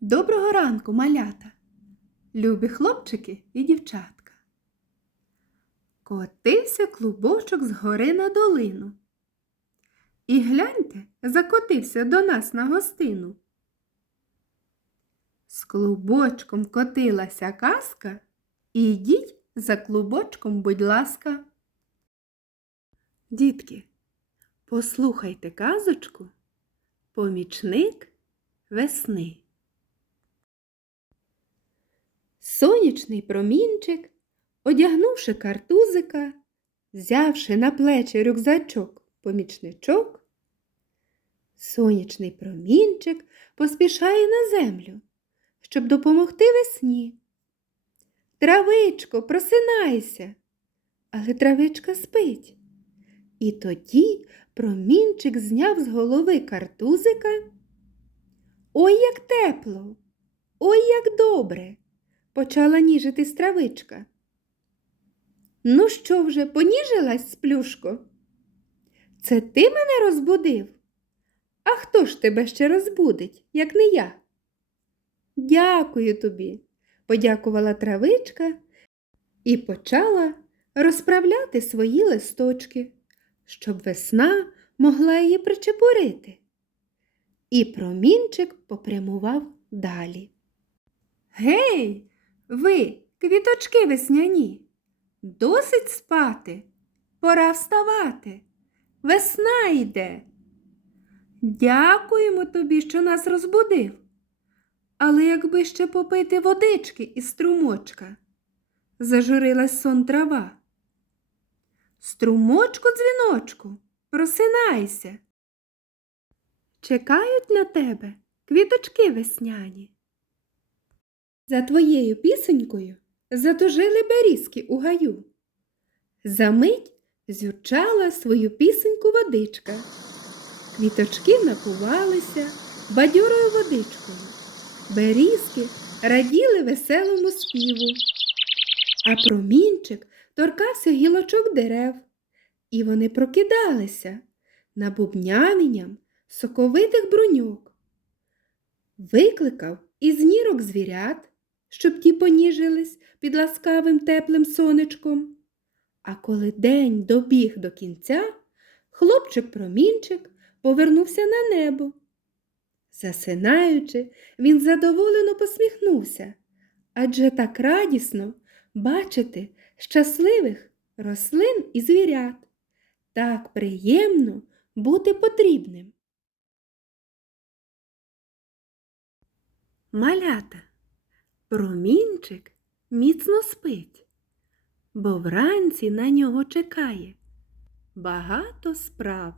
Доброго ранку, малята, любі хлопчики і дівчатка. Котився клубочок з гори на долину. І гляньте, закотився до нас на гостину. З клубочком котилася казка, і йдіть за клубочком, будь ласка. Дітки, послухайте казочку Помічник весни. Сонячний промінчик, одягнувши картузика, взявши на плечі рюкзачок помічничок, сонячний промінчик поспішає на землю, щоб допомогти весні. Травичко, просинайся, але травичка спить. І тоді промінчик зняв з голови картузика. Ой, як тепло, ой, як добре, почала ніжитись травичка. Ну що вже, поніжилась, сплюшко? Це ти мене розбудив? А хто ж тебе ще розбудить, як не я? Дякую тобі, подякувала травичка і почала розправляти свої листочки, щоб весна могла її причепурити. І промінчик попрямував далі. Гей, ви, квіточки весняні, досить спати, пора вставати. Весна йде. Дякуємо тобі, що нас розбудив. Але якби ще попити водички із струмочка, зажурилась сон трава. Струмочку, дзвіночку, просинайся. Чекають на тебе квіточки весняні. За твоєю пісенькою затужили берізки у гаю. Замить зюрчала свою пісеньку водичка. Квіточки напувалися бадьорою водичкою. Берізки раділи веселому співу. А промінчик торкався гілочок дерев, і вони прокидалися набубнявінням соковитих бруньок. Викликав із нірок звірят, щоб ті поніжились під ласкавим теплим сонечком. А коли день добіг до кінця, хлопчик-промінчик повернувся на небо. Засинаючи, він задоволено посміхнувся, адже так радісно бачити щасливих рослин і звірят. Так приємно бути потрібним. Малята, промінчик міцно спить, бо вранці на нього чекає багато справ.